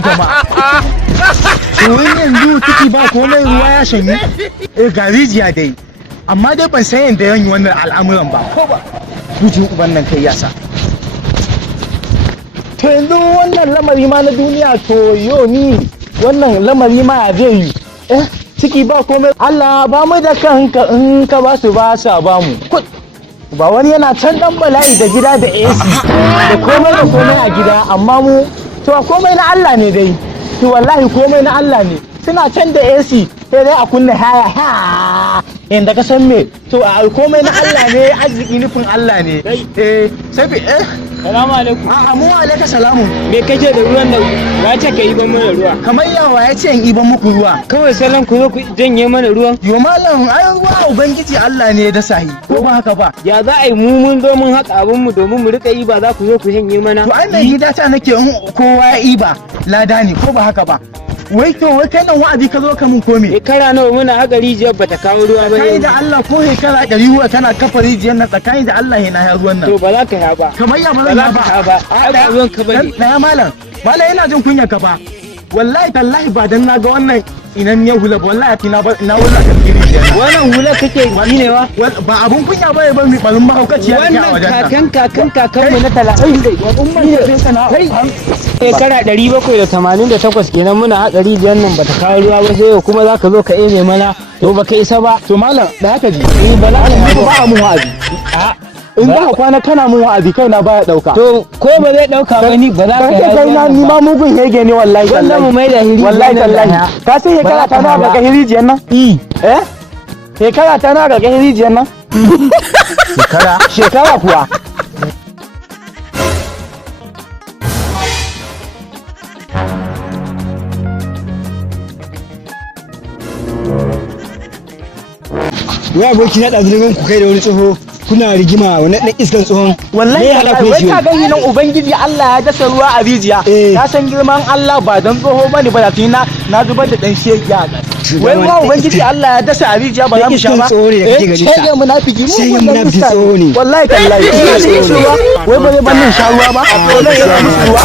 kai jama'a. To yanzu ciki ba komai ruwa ya shanye. Ga rijiya dai. Amma dai ban san yadda yan yi wannan al'amuran ba ko ba. Bujin uban nan kai yasa. To yanzu wannan lamari ma na duniya to yo ni wannan lamari ma zai yi. Ciki ba komai Allah ba mu da kanka in ka ba su ba sa ba mu. Ba wani yana can dan bala'i da gida da AC da komai a gida amma mu to komai na Allah ne dai. To wallahi komai na Allah ne. Suna can da AC sai dai a kunna haya ha yanda ka san me to a komai na Allah ne arziki nufin Allah ne sai Salamu alaikum. Mu alaikum salamu. Me kake da ruwan nan? Wace ka iban mana ruwa? Kamar yawa ya ce in iban muku ruwa. Kawai salon ku zo ku janye mana ruwan. Yo malam ai ruwa ubangiji Allah ne da sahi. Ko ba haka ba? Ya za a yi mun zo mun haƙa abin mu domin mu rika iba za ku zo ku janye mana. To ai mai gida ta nake kowa ya iba lada ne ko ba haka ba? Wai to wai kai nan wa'azi ka zo ka mun kome? Shekara nawa muna haka rijiyar bata kawo ruwa ba. Kai da Allah ko shekara 100 kana kafa rijiyar nan tsakani da Allah yana ya ruwan nan. To ba za ka ya ba. Kamar ya ba za ka ya ba. Ai ba ruwan ka bane. Na malam yana jin kunya ka ba. Wallahi tallahi ba dan naga wannan inan ya hula ba wallahi na wula ka rijiyar. Wannan hula kake ginewa? Ba abun kunya bane ba mi barin mahaukaciya take a wajen nan. Wannan kakan mu na 30 wa umman ne sana. Shekara 788 kenan muna haƙa rijiyar nan bata kawo ruwa ba sai kuma za ka zo ka eme mana to baka isa ba. To malam da haka ji. Ba za a ba mun wa'azi. In ba kwana kana mun wa'azi kai na baya dauka. To ko ba zai dauka ba ni ba za ka yi. Kai na ni ma mugun hege ne wallahi. Wannan mu mai da hiri. Wallahi tallahi. Ka sai shekara ta na ga hirijiyar nan? Shekara ta na ga hirijiyar nan? Shekara kuwa. Wai aboki na ɗazurin ku kai da wani tsoho kuna rigima wani ɗan iskan tsohon. Wallahi wai ka gani nan ubangiji Allah ya dasa ruwa a rijiya. Ka san girman Allah ba dan tsoho bane ba da na zubar da dan shegiya. Wai ma ubangiji Allah ya dasa a rijiya ba za mu sha ba. Shege munafiki mu wannan tsoho ne. Wallahi tallahi. Wai ba zai ban nan sha ruwa ba. Wallahi ya musu ruwa.